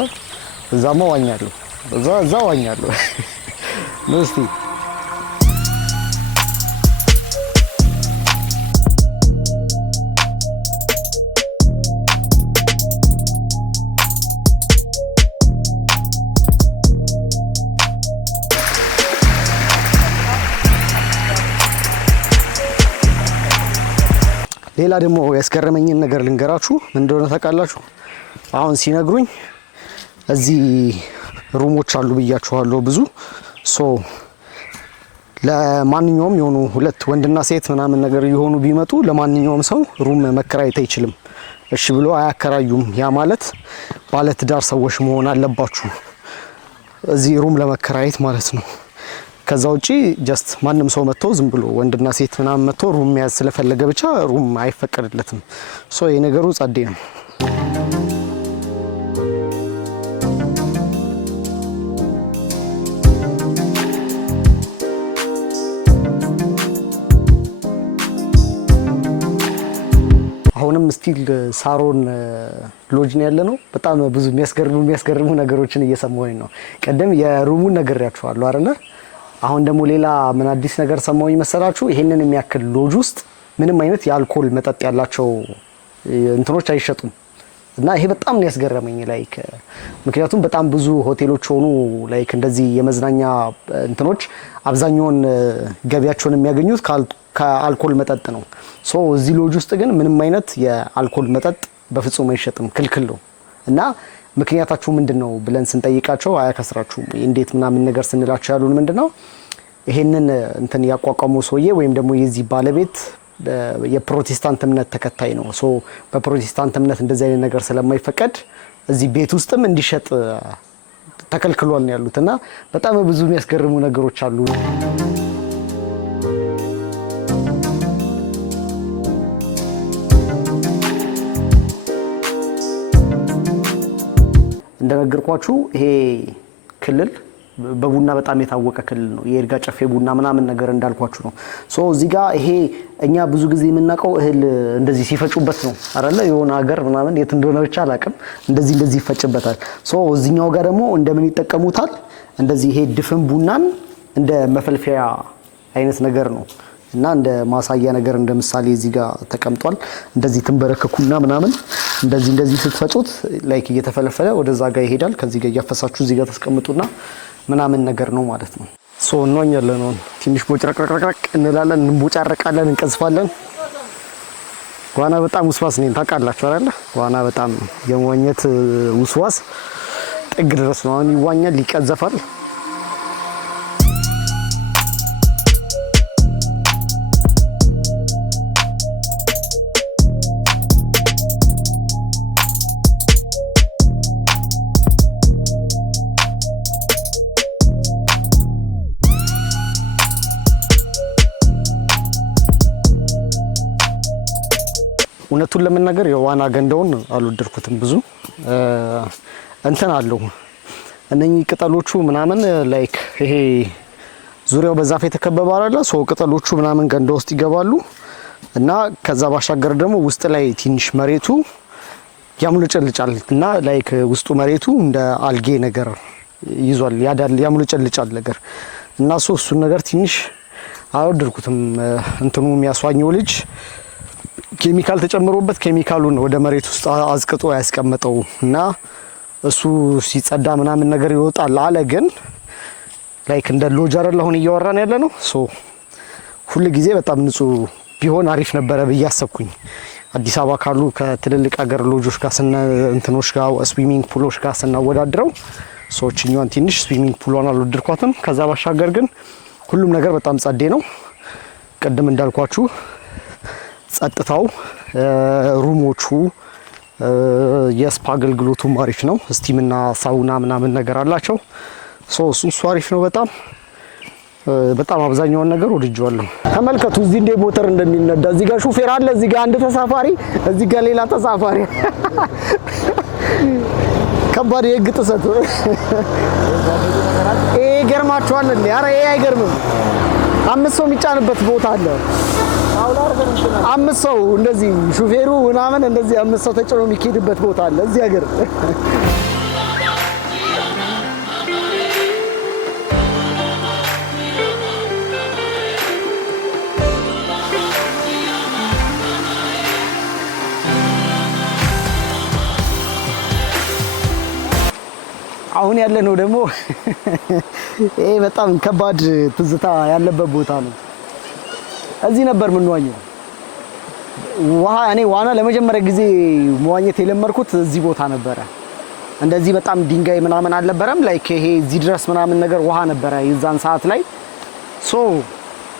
እዛማ ዋኛለሁ። እዛ ዋኛለሁ ነው እስቲ ሌላ ደግሞ ያስገረመኝን ነገር ልንገራችሁ። ምን እንደሆነ ታውቃላችሁ? አሁን ሲነግሩኝ እዚህ ሩሞች አሉ ብያችኋለሁ ብዙ። ሶ ለማንኛውም የሆኑ ሁለት ወንድና ሴት ምናምን ነገር የሆኑ ቢመጡ ለማንኛውም ሰው ሩም መከራየት አይችልም። እሺ ብሎ አያከራዩም። ያ ማለት ባለትዳር ሰዎች መሆን አለባችሁ እዚህ ሩም ለመከራየት ማለት ነው። ከዛ ውጪ ጀስት ማንም ሰው መጥቶ ዝም ብሎ ወንድና ሴት ምናምን መጥቶ ሩም መያዝ ስለፈለገ ብቻ ሩም አይፈቀድለትም። ሶ የነገሩ ጸዴ ነው። አሁንም ስቲል ሳሮን ሎጅ ነው ያለነው። በጣም ብዙ የሚያስገርሙ ነገሮችን እየሰማሁኝ ነው። ቀደም የሩሙን ነግሬያችኋለሁ አይደለ? አሁን ደግሞ ሌላ ምን አዲስ ነገር ሰማሁኝ መሰላችሁ? ይሄንን የሚያክል ሎጅ ውስጥ ምንም አይነት የአልኮል መጠጥ ያላቸው እንትኖች አይሸጡም። እና ይሄ በጣም ነው ያስገረመኝ። ላይክ ምክንያቱም በጣም ብዙ ሆቴሎች ሆኑ ላይክ እንደዚህ የመዝናኛ እንትኖች አብዛኛውን ገቢያቸውን የሚያገኙት ከአልኮል መጠጥ ነው። ሶ እዚህ ሎጅ ውስጥ ግን ምንም አይነት የአልኮል መጠጥ በፍጹም አይሸጥም፣ ክልክል ነው። እና ምክንያታችሁ ምንድነው ብለን ስንጠይቃቸው አያከስራችሁም እንዴት ምናምን ነገር ስንላቸው ያሉን ምንድነው ይሄንን እንትን ያቋቋመው ሰውዬ ወይም ደግሞ የዚህ ባለቤት የፕሮቴስታንት እምነት ተከታይ ነው። ሶ በፕሮቴስታንት እምነት እንደዚህ አይነት ነገር ስለማይፈቀድ እዚህ ቤት ውስጥም እንዲሸጥ ተከልክሏል ነው ያሉት። እና በጣም ብዙ የሚያስገርሙ ነገሮች አሉ። እንደነገርኳችሁ ይሄ ክልል በቡና በጣም የታወቀ ክልል ነው። የይርጋ ጨፌ ቡና ምናምን ነገር እንዳልኳችሁ ነው። ሶ እዚህ ጋር ይሄ እኛ ብዙ ጊዜ የምናውቀው እህል እንደዚህ ሲፈጩበት ነው አይደለ? የሆነ ሀገር ምናምን የት እንደሆነ ብቻ አላውቅም፣ እንደዚህ ይፈጭበታል። ሶ እዚህኛው ጋር ደግሞ እንደምን ይጠቀሙታል? እንደዚህ ይሄ ድፍን ቡናን እንደ መፈልፈያ አይነት ነገር ነው እና እንደ ማሳያ ነገር እንደ ምሳሌ እዚህ ጋር ተቀምጧል። እንደዚህ ትንበረከኩና ምናምን እንደዚህ ስትፈጩት ላይክ እየተፈለፈለ ወደዛ ጋር ይሄዳል። ከዚህ ጋር እያፈሳችሁ እዚህ ጋር ተስቀምጡና ምናምን ነገር ነው ማለት ነው። ሶ እንዋኛለን ነው ትንሽ ቦጭረቅረቅረቅ እንላለን፣ እንቦጫረቃለን፣ እንቀዝፋለን። ዋና በጣም ውስዋስ ነኝ ታውቃላችሁ አይደለ? ዋና በጣም የመዋኘት ውስዋስ ጥግ ድረስ ነው። አሁን ይዋኛል፣ ይቀዘፋል። እውነቱን ለመናገር የዋና ገንዳውን አልወደድኩትም። ብዙ እንትን አለው እነኚህ ቅጠሎቹ ምናምን ላይክ ይሄ ዙሪያው በዛፍ የተከበበ አይደለ? ሶ ቅጠሎቹ ምናምን ገንዳ ውስጥ ይገባሉ እና ከዛ ባሻገር ደግሞ ውስጥ ላይ ትንሽ መሬቱ ያሙልጨልጫል እና ላይክ ውስጡ መሬቱ እንደ አልጌ ነገር ይዟል፣ ያሙልጨልጫል ነገር እና እሱን ነገር ትንሽ አልወደድኩትም። እንትኑ የሚያስዋኘው ልጅ ኬሚካል ተጨምሮበት ኬሚካሉን ወደ መሬት ውስጥ አዝቅጦ ያስቀመጠው እና እሱ ሲጸዳ ምናምን ነገር ይወጣል አለ። ግን ላይክ እንደ ሎጀር ለሆነ እያወራን ያለ ነው። ሶ ሁሉ ጊዜ በጣም ንጹህ ቢሆን አሪፍ ነበረ ብዬ አሰብኩኝ። አዲስ አበባ ካሉ ከትልልቅ ሀገር ሎጆች ጋር እንትኖች ጋር ስዊሚንግ ፑሎች ጋር ስናወዳድረው ሶችኛን ትንሽ ስዊሚንግ ፑሏን አልወደድኳትም። ከዛ ባሻገር ግን ሁሉም ነገር በጣም ጸዴ ነው። ቀደም እንዳልኳችሁ ጸጥታው፣ ሩሞቹ፣ የስፓ አገልግሎቱም አሪፍ ነው። ስቲምና ሳውና ምናምን ነገር አላቸው። እሱ አሪፍ ነው በጣም አብዛኛውን ነገር ወድጄዋለሁ። ተመልከቱ እዚህ እንደ ሞተር እንደሚነዳ። እዚህ ጋር ሹፌር አለ፣ እዚህ ጋር አንድ ተሳፋሪ፣ እዚህ ጋር ሌላ ተሳፋሪ። ከባድ የህግ ጥሰት ይሄ ገርማችኋል እንዴ? ኧረ ይሄ አይገርምም። 5 ሰው የሚጫንበት ቦታ አለ። 5 ሰው እንደዚህ ሹፌሩ ምናምን እንደዚህ 5 ሰው ተጭኖ የሚሄድበት ቦታ አለ እዚህ ሀገር። አሁን ያለነው ደግሞ ይሄ በጣም ከባድ ትዝታ ያለበት ቦታ ነው። እዚህ ነበር የምንዋኘው። እኔ ዋና ለመጀመሪያ ጊዜ መዋኘት የለመድኩት እዚህ ቦታ ነበረ። እንደዚህ በጣም ድንጋይ ምናምን አልነበረም። ላይክ ይሄ እዚህ ድረስ ምናምን ነገር ውሃ ነበረ የዛን ሰዓት ላይ። ሶ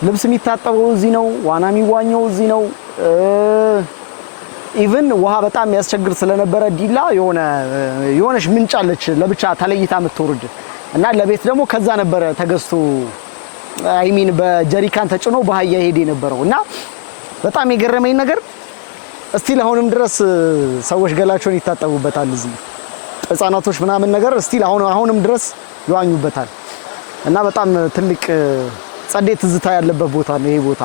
ልብስ የሚታጠበው እዚህ ነው፣ ዋና የሚዋኘው እዚህ ነው። ኢቭን ውሃ በጣም ያስቸግር ስለነበረ ዲላ የሆነች ምንጭ አለች ለብቻ ተለይታ የምትወርድ እና ለቤት ደግሞ ከዛ ነበረ ተገዝቶ አይሚን በጀሪካን ተጭኖ በአህያ ሄደ የነበረው። እና በጣም የገረመኝ ነገር እስቲል አሁንም ድረስ ሰዎች ገላቸውን ይታጠቡበታል እዚህ ህፃናቶች ምናምን ነገር እስቲል አሁንም ድረስ ይዋኙበታል። እና በጣም ትልቅ ጸዴ ትዝታ ያለበት ቦታ ነው ይሄ ቦታ።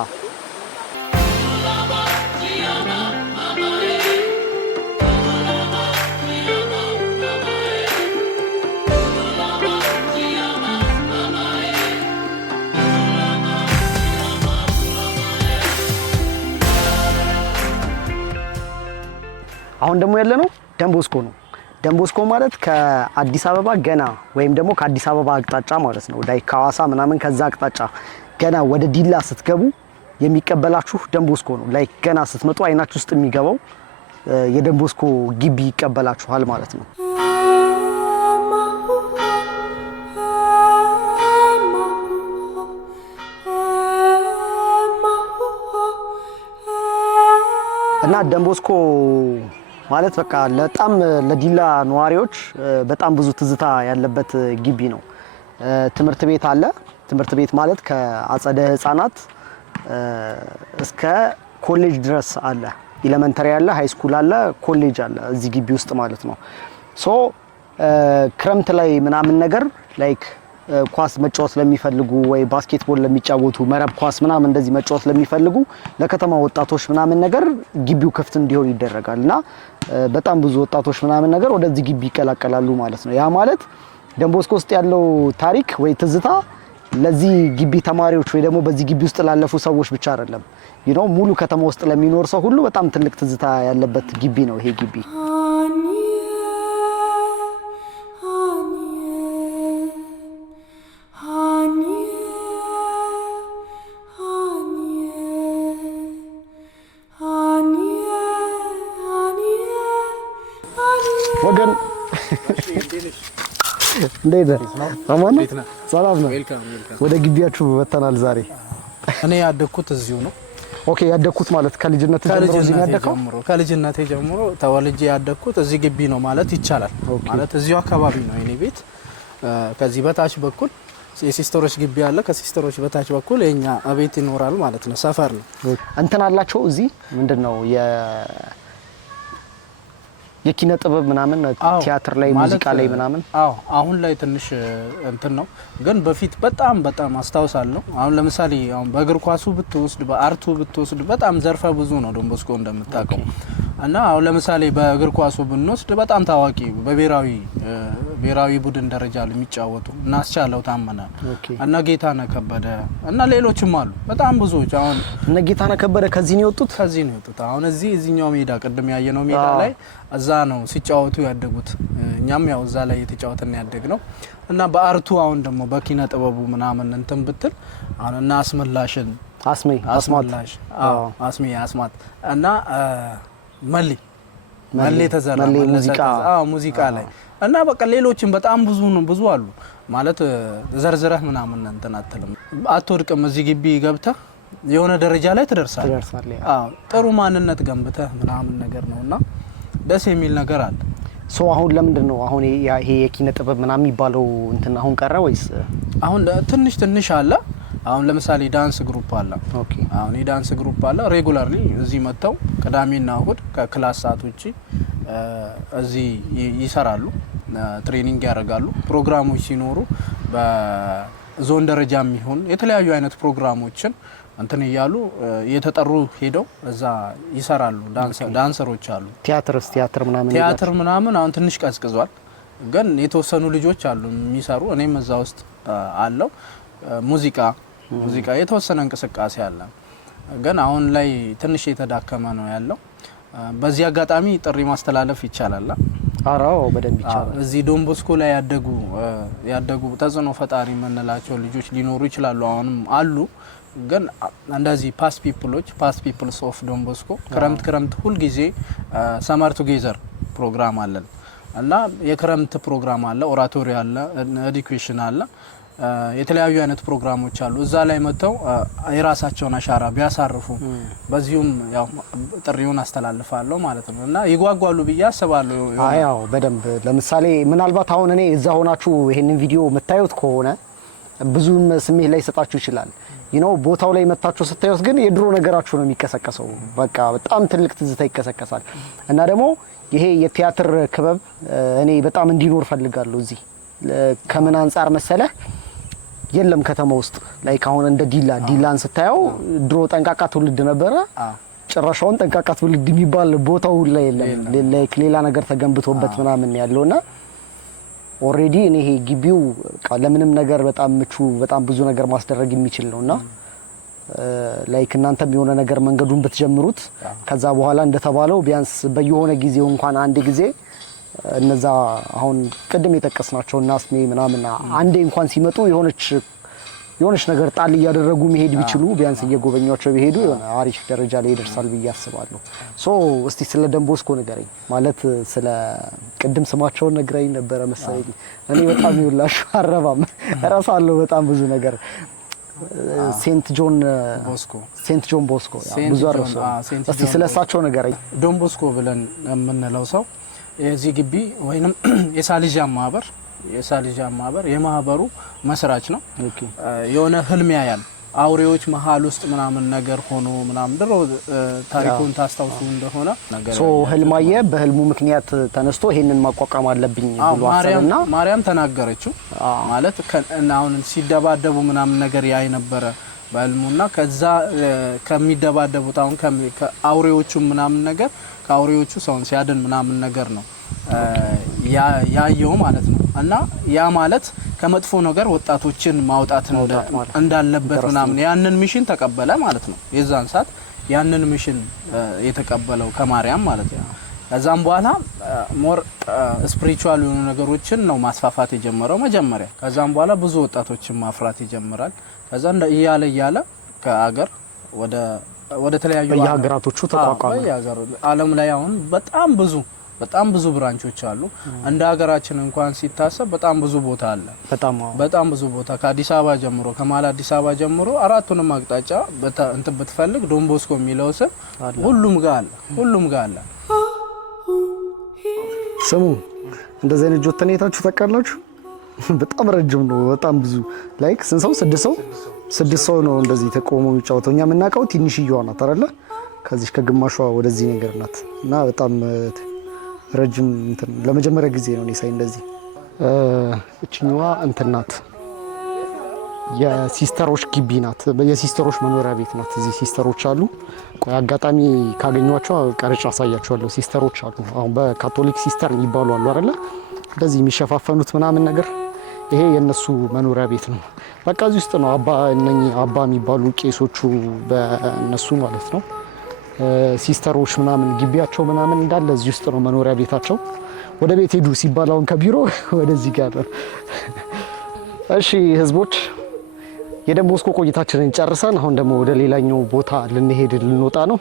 አሁን ደግሞ ያለነው ደንቦስኮ ነው። ደንቦስኮ ማለት ከአዲስ አበባ ገና ወይም ደግሞ ከአዲስ አበባ አቅጣጫ ማለት ነው ዳይ ከሐዋሳ ምናምን ከዛ አቅጣጫ ገና ወደ ዲላ ስትገቡ የሚቀበላችሁ ደንቦስኮ ነው። ላይ ገና ስትመጡ አይናችሁ ውስጥ የሚገባው የደንቦስኮ ግቢ ይቀበላችኋል ማለት ነው። እና ደንቦስኮ ማለት በቃ በጣም ለዲላ ነዋሪዎች በጣም ብዙ ትዝታ ያለበት ግቢ ነው። ትምህርት ቤት አለ። ትምህርት ቤት ማለት ከአጸደ ህፃናት እስከ ኮሌጅ ድረስ አለ። ኤሌመንተሪ አለ፣ ሃይ ስኩል አለ፣ ኮሌጅ አለ እዚህ ግቢ ውስጥ ማለት ነው። ሶ ክረምት ላይ ምናምን ነገር ላይክ ኳስ መጫወት ለሚፈልጉ ወይ ባስኬትቦል ለሚጫወቱ መረብ ኳስ ምናምን እንደዚህ መጫወት ለሚፈልጉ ለከተማ ወጣቶች ምናምን ነገር ግቢው ክፍት እንዲሆን ይደረጋልና በጣም ብዙ ወጣቶች ምናምን ነገር ወደዚህ ግቢ ይቀላቀላሉ ማለት ነው። ያ ማለት ደንቦስኮ ውስጥ ያለው ታሪክ ወይ ትዝታ ለዚህ ግቢ ተማሪዎች ወይ ደግሞ በዚህ ግቢ ውስጥ ላለፉ ሰዎች ብቻ አይደለም። ሙሉ ከተማ ውስጥ ለሚኖር ሰው ሁሉ በጣም ትልቅ ትዝታ ያለበት ግቢ ነው ይሄ ግቢ። ወገን እንዴት ነህ? አማን ነው? ሰላም ነው? ወደ ግቢያችሁ ወተናል ዛሬ። እኔ ያደኩት እዚሁ ነው። ኦኬ፣ ያደኩት ማለት ከልጅነት ጀምሮ እዚህ ያደከው? ከልጅነቴ ጀምሮ ተወልጄ ያደኩት እዚህ ግቢ ነው ማለት ይቻላል። ማለት እዚሁ አካባቢ ነው የኔ ቤት። ከዚህ በታች በኩል የሲስተሮች ግቢ አለ። ከሲስተሮች በታች በኩል የኛ ቤት ይኖራል ማለት ነው። ሰፈር ነው። እንትን አላቸው እዚህ ምንድነው የኪነ ጥበብ ምናምን ቲያትር ላይ ሙዚቃ ላይ ምናምን? አሁን ላይ ትንሽ እንትን ነው፣ ግን በፊት በጣም አስታውሳለሁ። አሁን ለምሳሌ አሁን በእግር ኳሱ ብትወስድ በአርቱ ብትወስድ በጣም ዘርፈ ብዙ ነው ደንቦስኮ እንደምታውቀው። እና አሁን ለምሳሌ በእግር ኳሱ ብንወስድ በጣም ታዋቂ ብሔራዊ ቡድን ደረጃ ላይ የሚጫወቱ እና አስቻለው ታመነ እና ጌታነህ ከበደ እና ሌሎችም አሉ በጣም ብዙዎች። አሁን እነ ጌታነህ ከበደ ከዚህ ነው የወጡት። አሁን እዚህኛው ሜዳ ቅድም ያየነው ሜዳ ላይ እዛ ነው ሲጫወቱ ያደጉት። እኛም ያው እዛ ላይ የተጫወተን ያደግነው እና በአርቱ አሁን ደግሞ በኪነ ጥበቡ ምናምን እንትን ብትል አሁን እና አስመላሽን አስማት እና መሌ ተዘራ ሙዚቃ ላይ እና በቃ ሌሎችም በጣም ብዙ አሉ ማለት ዘርዝረህ ምናምን እንትን አትልም አትወድቅም። እዚህ ግቢ ገብተህ የሆነ ደረጃ ላይ ትደርሳለህ። ጥሩ ማንነት ገንብተህ ምናምን ነገር ነውና ደስ የሚል ነገር አለ። ሶ አሁን ለምንድን ነው አሁን ይሄ የኪነ ጥበብ ምናምን የሚባለው እንትን አሁን ቀረ ወይስ? አሁን ትንሽ አለ። አሁን ለምሳሌ ዳንስ ግሩፕ አለ። አሁን የዳንስ ግሩፕ አለ። ሬጉላርሊ እዚህ መጥተው ቅዳሜና እሁድ ከክላስ ሰዓት ውጪ እዚህ ይሰራሉ፣ ትሬኒንግ ያደርጋሉ። ፕሮግራሞች ሲኖሩ በዞን ደረጃ የሚሆን የተለያዩ አይነት ፕሮግራሞችን እንትን እያሉ የተጠሩ ሄደው እዛ ይሰራሉ። ዳንሰሮች አሉ። ቲያትር ምናምን አሁን ትንሽ ቀዝቅዟል፣ ግን የተወሰኑ ልጆች አሉ የሚሰሩ። እኔም እዛ ውስጥ አለው። ሙዚቃ የተወሰነ እንቅስቃሴ አለ፣ ግን አሁን ላይ ትንሽ የተዳከመ ነው ያለው። በዚህ አጋጣሚ ጥሪ ማስተላለፍ ይቻላል። አራው በደንብ ይቻላል። እዚህ ደንቦስኮ ላይ ያደጉ ተጽዕኖ ፈጣሪ የምንላቸው ልጆች ሊኖሩ ይችላሉ፣ አሁንም አሉ። ግን እንደዚህ ፓስ ፒፕልስ ኦፍ ደንቦስኮ ክረምት ሁል ጊዜ ሰመር ቱጌዘር ፕሮግራም አለን እና የክረምት ፕሮግራም አለ፣ ኦራቶሪ አለ፣ ኤዱኬሽን አለ፣ የተለያዩ አይነት ፕሮግራሞች አሉ። እዛ ላይ መጥተው የራሳቸውን አሻራ ቢያሳርፉ በዚሁም ያው ጥሪውን አስተላልፋለሁ ማለት ነው እና ይጓጓሉ ብዬ አስባለሁ። አዎ በደንብ ለምሳሌ ምናልባት አሁን እኔ እዛ ሆናችሁ ይሄንን ቪዲዮ የምታዩት ከሆነ ብዙም ስሜት ላይ ሰጣችሁ ይችላል። ቦታው ላይ መታችሁ ስታዩት ግን የድሮ ነገራችሁ ነው የሚቀሰቀሰው። በቃ በጣም ትልቅ ትዝታ ይቀሰቀሳል። እና ደግሞ ይሄ የቲያትር ክበብ እኔ በጣም እንዲኖር ፈልጋለሁ እዚህ። ከምን አንፃር መሰለህ? የለም ከተማ ውስጥ ላይ ካሁን እንደ ዲላን ስታየው ድሮ ጠንቃቃ ትውልድ ነበረ። ጭራሻውን ጠንቃቃ ትውልድ የሚባል ቦታው ላይ የለም። ሌላ ነገር ተገንብቶበት ምናምን ያለውና ኦሬዲ እኔ ይሄ ግቢው ለምንም ነገር በጣም ምቹ በጣም ብዙ ነገር ማስደረግ የሚችል ነውና ላይክ እናንተም የሆነ ነገር መንገዱን ብትጀምሩት ከዛ በኋላ እንደተባለው ቢያንስ በየሆነ ጊዜው እንኳን አንድ ጊዜ እነዛ አሁን ቅድም የጠቀስናቸው እናስሜ ምናምን አንዴ እንኳን ሲመጡ የሆነች ነገር ጣል እያደረጉ መሄድ ቢችሉ ቢያንስ እየጎበኛቸው ቢሄዱ የሆነ አሪፍ ደረጃ ላይ ይደርሳል ብዬ አስባለሁ። እስቲ ስለ ደንቦስኮ ንገረኝ። ማለት ስለ ቅድም ስማቸውን ነግረኝ ነበረ መሰለኝ። እኔ በጣም ይውላችሁ አረባም እረሳለሁ በጣም ብዙ ነገር። ሴንት ጆን ቦስኮ ብዙ አረሱ። እስቲ ስለሳቸው ንገረኝ። ዶን ቦስኮ ብለን የምንለው ሰው የዚህ ግቢ ወይንም የሳሊጃ ማህበር የማህበሩ መስራች ነው። የሆነ ህልም ያያል አውሬዎች መሃል ውስጥ ምናምን ነገር ሆኖ ምናምን ድሮ ታሪኩን ታስታውሱ እንደሆነ ነገር ህልማየ በህልሙ ምክንያት ተነስቶ ይሄንን ማቋቋም አለብኝ ብሎ አሰበና ማርያም ተናገረችው ማለት አሁን ሲደባደቡ ምናምን ነገር ያይ ነበረ በህልሙና ከዛ ከሚደባደቡት አሁን ከአውሬዎቹ ምናምን ነገር ከአውሬዎቹ ሰውን ሲያድን ምናምን ነገር ነው ያየው ማለት ነው። እና ያ ማለት ከመጥፎ ነገር ወጣቶችን ማውጣት እንዳለበት ምናምን ያንን ሚሽን ተቀበለ ማለት ነው። የዛን ሰዓት ያንን ሚሽን የተቀበለው ከማርያም ማለት ነው። ከዛም በኋላ ሞር ስፒሪቹዋል የሆኑ ነገሮችን ነው ማስፋፋት የጀመረው መጀመሪያ። ከዛም በኋላ ብዙ ወጣቶችን ማፍራት ይጀምራል። ከዛ እያለ ከአገር ወደ ተለያዩ የሀገራቶቹ ተቋቋመ። ዓለም ላይ አሁን በጣም ብዙ ብራንቾች አሉ። እንደ ሀገራችን እንኳን ሲታሰብ በጣም ብዙ ቦታ አለ። በጣም ብዙ ቦታ ከአዲስ አበባ ጀምሮ ከማል አዲስ አበባ ጀምሮ አራቱንም አቅጣጫ እንትን ብትፈልግ ዶን ቦስኮ የሚለው ስም ሁሉም ጋር አለ። ስሙ እንደዚህ አይነት ጆተኔታችሁ ታውቃላችሁ? በጣም ረጅም ነው። በጣም ብዙ ላይክ ስንት ሰው? ስድስት ሰው ነው እንደዚህ ተቆሞ የሚጫወተው። እኛ የምናውቀው ትንሽዬዋ ናት አይደለ? ከዚህ ከግማሿ ወደዚህ ነገር ናት እና በጣም ረጅም እንትን ለመጀመሪያ ጊዜ ነው እኔ ሳይ እንደዚህ። እቺኛዋ እንትን ናት የሲስተሮች ግቢ ናት። የሲስተሮች መኖሪያ ቤት ናት። እዚህ ሲስተሮች አሉ። ቆይ አጋጣሚ ካገኟቸው ቀርጬ አሳያቸዋለሁ። ሲስተሮች አሉ። አሁን በካቶሊክ ሲስተር የሚባሉ አሉ አይደለ? እንደዚህ የሚሸፋፈኑት ምናምን ነገር ይሄ የነሱ መኖሪያ ቤት ነው። በቃ እዚህ ውስጥ ነው አባ የሚባሉ ቄሶቹ በእነሱ ማለት ነው። ሲስተሮች ምናምን ግቢያቸው ምናምን እንዳለ እዚህ ውስጥ ነው መኖሪያ ቤታቸው። ወደ ቤት ሄዱ ሲባል አሁን ከቢሮ ወደዚህ ጋር ነው። እሺ ህዝቦች የዶን ቦስኮ ቆይታችንን ጨርሰን አሁን ደግሞ ወደ ሌላኛው ቦታ ልንወጣ ነው።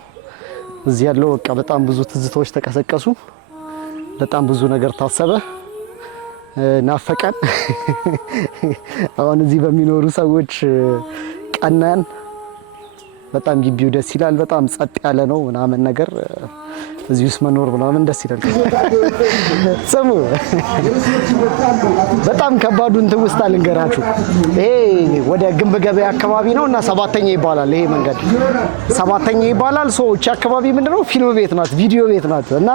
እዚህ ያለው በቃ በጣም ብዙ ትዝታዎች ተቀሰቀሱ። በጣም ብዙ ነገር ታሰበ፣ ናፈቀን። አሁን እዚህ በሚኖሩ ሰዎች ቀናን። በጣም ግቢው ደስ ይላል። በጣም ጸጥ ያለ ነው ምናምን ነገር እዚህ ውስጥ መኖር ምናምን ደስ ይላል። ስሙ በጣም ከባዱን ትውስታ ልንገራችሁ። ይሄ ወደ ግንብ ገበያ አካባቢ ነው እና ሰባተኛ ይባላል። ይሄ መንገድ ሰባተኛ ይባላል። እቺ አካባቢ ምንድነው ፊልም ቤት ናት፣ ቪዲዮ ቤት ናት። እና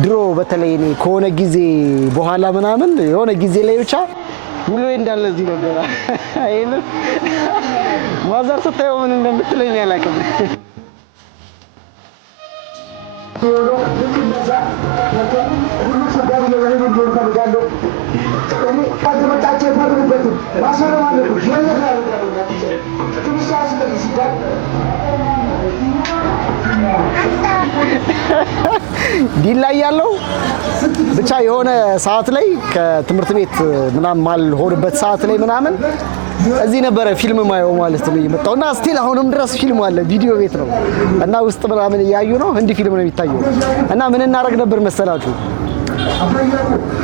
ድሮ በተለይ እኔ ከሆነ ጊዜ በኋላ ምናምን የሆነ ጊዜ ላይ ብቻ ሙሉ እንዳለ እዚህ ነበር። አይነ ማዘር ስታየው ምን እንደምትለኝ አላውቅም። ዲላ ያለው ብቻ የሆነ ሰዓት ላይ ከትምህርት ቤት ምናምን ማልሆንበት ሰዓት ላይ ምናምን እዚህ ነበረ ፊልም ማየው ማለት ነው የመጣውና ስቲል አሁንም ድረስ ፊልም አለ። ቪዲዮ ቤት ነው እና ውስጥ ምናምን እያዩ ነው። ህንዲ ፊልም ነው የሚታየው። እና ምን እናደርግ ነበር መሰላችሁ?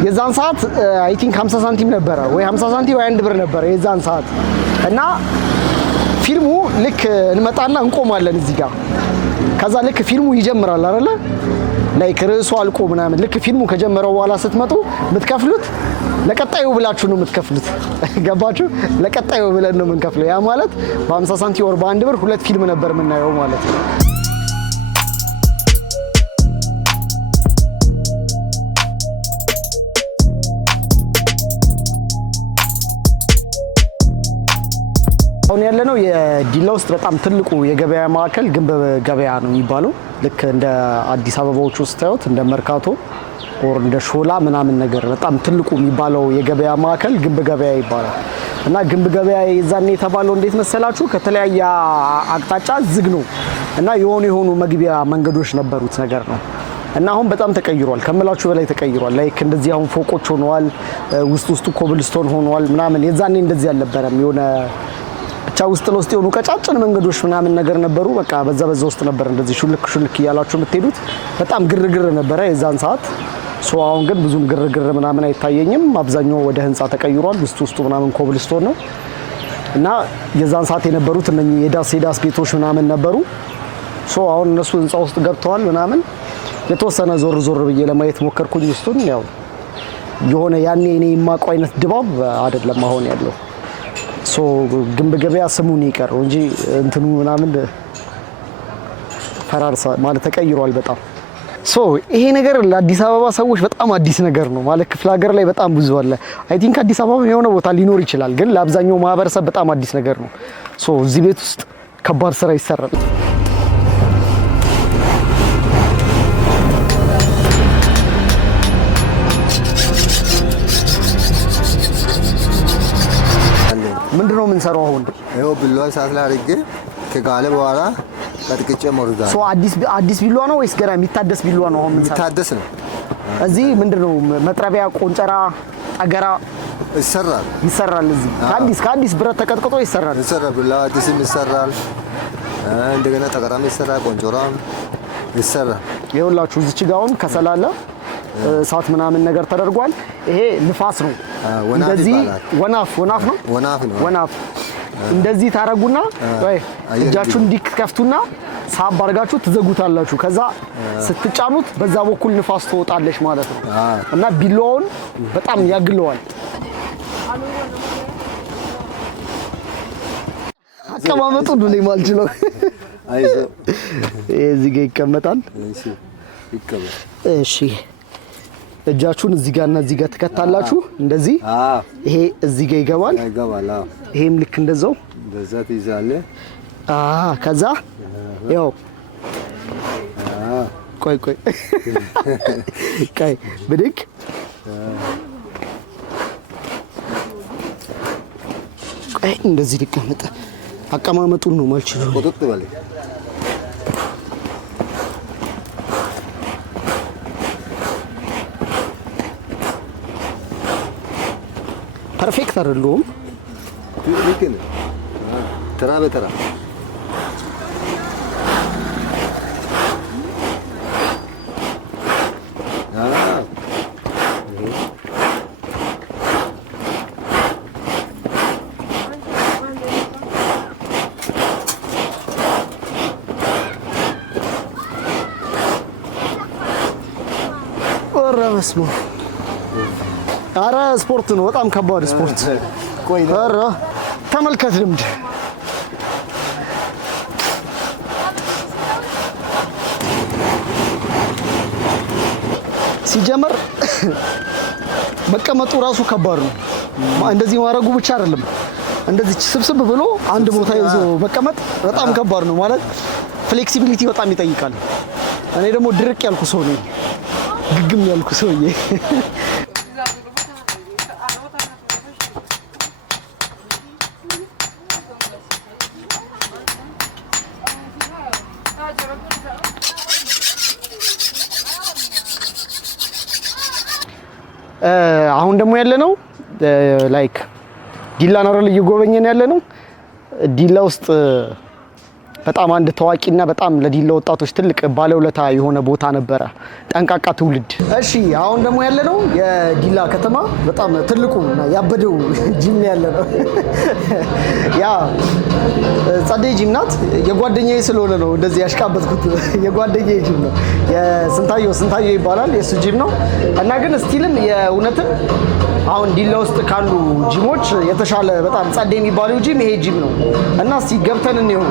የዛን ሰዓት አይ ቲንክ 50 ሳንቲም ነበረ ወይ 50 ሳንቲም ወይ 1 ብር ነበረ የዛን ሰዓት። እና ፊልሙ ልክ እንመጣና እንቆማለን እዚህ ጋር። ከዛ ልክ ፊልሙ ይጀምራል አይደለ? ላይክ ርዕሱ አልቆ ምናምን ልክ ፊልሙ ከጀመረው በኋላ ስትመጡ የምትከፍሉት ለቀጣዩ ብላችሁ ነው የምትከፍሉት። ገባችሁ? ለቀጣዩ ብለን ነው የምንከፍለው። ያ ማለት በ50 ሳንቲም ወር በ1 ብር 2 ፊልም ነበር የምናየው ማለት ነው። አሁን ያለነው የዲላ ውስጥ በጣም ትልቁ የገበያ ማዕከል ግንብ ገበያ ነው የሚባለው። ልክ እንደ አዲስ አበባዎቹ ስታዩት እንደ መርካቶ ኦር እንደ ሾላ ምናምን ነገር በጣም ትልቁ የሚባለው የገበያ ማዕከል ግንብ ገበያ ይባላል። እና ግንብ ገበያ የዛኔ የተባለው እንዴት መሰላችሁ? ከተለያየ አቅጣጫ ዝግ ነው እና የሆኑ መግቢያ መንገዶች ነበሩት ነገር ነው። እና አሁን በጣም ተቀይሯል፣ ከመላችሁ በላይ ተቀይሯል። ላይክ እንደዚህ አሁን ፎቆች ሆነዋል፣ ውስጡ ኮብልስቶን ሆነዋል ምናምን። የዛኔ እንደዚህ አልነበረም። የሆነ ብቻ ውስጥ ለውስጥ የሆኑ ቀጫጭን መንገዶች ምናምን ነገር ነበሩ። በቃ በዛ ውስጥ ነበር እንደዚህ ሹልክ እያላችሁ የምትሄዱት። በጣም ግርግር ነበረ የዛን ሰዓት። አሁን ግን ብዙም ግርግር ምናምን አይታየኝም። አብዛኛው ወደ ህንፃ ተቀይሯል። ውስጡ ምናምን ኮብልስቶን ነው እና የዛን ሰዓት የነበሩት እነኚህ የዳስ ቤቶች ምናምን ነበሩ። አሁን እነሱ ህንፃ ውስጥ ገብተዋል ምናምን። የተወሰነ ዞር ብዬ ለማየት ሞከርኩኝ ውስጡን። ያው የሆነ ያኔ እኔ የማውቀው አይነት ድባብ አይደለም አሁን ያለው። ግንብ ገበያ ስሙን ይቀር እንጂ እንትኑ ምናምን ፈራርሳ ማለት ተቀይሯል በጣም። ይሄ ነገር ለአዲስ አበባ ሰዎች በጣም አዲስ ነገር ነው ማለት ክፍለ ሀገር ላይ በጣም ብዙ አለ። አይ ቲንክ አዲስ አበባ የሆነ ቦታ ሊኖር ይችላል፣ ግን ለአብዛኛው ማህበረሰብ በጣም አዲስ ነገር ነው። እዚህ ቤት ውስጥ ከባድ ስራ ይሰራል። ምንድነው የምንሰራው አሁን? ይኸው ቢላዋ ሰዓት ላይ አድርጌ ከጋለ በኋላ ቀጥቅጬ ሞርዛ። አዲስ ቢላዋ ነው ወይስ ገና የሚታደስ ቢላዋ ነው? አሁን የሚታደስ ነው። እዚህ ምንድነው መጥረቢያ፣ ቆንጨራ፣ ጠገራ ይሰራል። እዚህ ከአዲስ ብረት ተቀጥቅጦ ይሰራል። ቢላዋ አዲስም ይሰራል፣ እንደገና ጠገራም ይሰራል፣ ቆንጨራም ይሰራል። ይኸውላችሁ እዚች ጋር አሁን ከሰላለ እሳት ምናምን ነገር ተደርጓል። ይሄ ንፋስ ነው። እንደዚህ ወናፍ ነው። ወናፍ እንደዚህ ታረጉና ወይ እጃችሁን እንዲከፍቱና ሳብ አድርጋችሁ ትዘጉታላችሁ። ከዛ ስትጫኑት በዛ በኩል ንፋስ ትወጣለች ማለት ነው እና ቢላዋውን በጣም ያግለዋል። አቀማመጡ ነው የማልችለው። እዚህ ጋር ይቀመጣል። እሺ እጃችሁን እዚህ ጋርና እዚህ ጋር ትከታላችሁ እንደዚህ። ይሄ እዚህ ጋር ይገባል። ይሄም ልክ እንደዛው እንደዛ ትይዛለህ። ከዛ ያው ቆይ ብድግ እንደዚህ ልቀመጥ። አቀማመጡን ነው ማልችለው። ቁጥጥ በል ፐርፌክት አይደለም። ተራ በተራ በስመ አብ። ኧረ ስፖርት ነው፣ በጣም ከባድ ስፖርት። ኧረ ተመልከት ልምድ። ሲጀመር መቀመጡ ራሱ ከባድ ነው። እንደዚህ ማድረጉ ብቻ አይደለም፣ እንደዚህ ስብስብ ብሎ አንድ ቦታ ይዞ መቀመጥ በጣም ከባድ ነው። ማለት ፍሌክሲቢሊቲ በጣም ይጠይቃል። እኔ ደግሞ ድርቅ ያልኩ ሰው ነኝ፣ ግግም ያልኩ ሰውዬ። አሁን ደግሞ ያለነው ላይክ ዲላ ነው እየጎበኘን ያለነው። ዲላ ውስጥ በጣም አንድ ታዋቂና በጣም ለዲላ ወጣቶች ትልቅ ባለውለታ የሆነ ቦታ ነበረ፣ ጠንቃቃ ትውልድ። እሺ አሁን ደግሞ ያለነው የዲላ ከተማ በጣም ትልቁና ያበደው ጂም ያለነው ያ ጸደይ ጂም ናት። የጓደኛዬ ስለሆነ ነው እንደዚህ ያሽቃበጥኩት። የጓደኛዬ ጂም ነው፣ ስንታየው ይባላል፣ የሱ ጂም ነው። እና ግን ስቲልም የእውነትም አሁን ዲላ ውስጥ ካሉ ጂሞች የተሻለ በጣም ጸደይ የሚባለው ጂም ይሄ ጂም ነው። እና እስቲ ገብተን እንየው።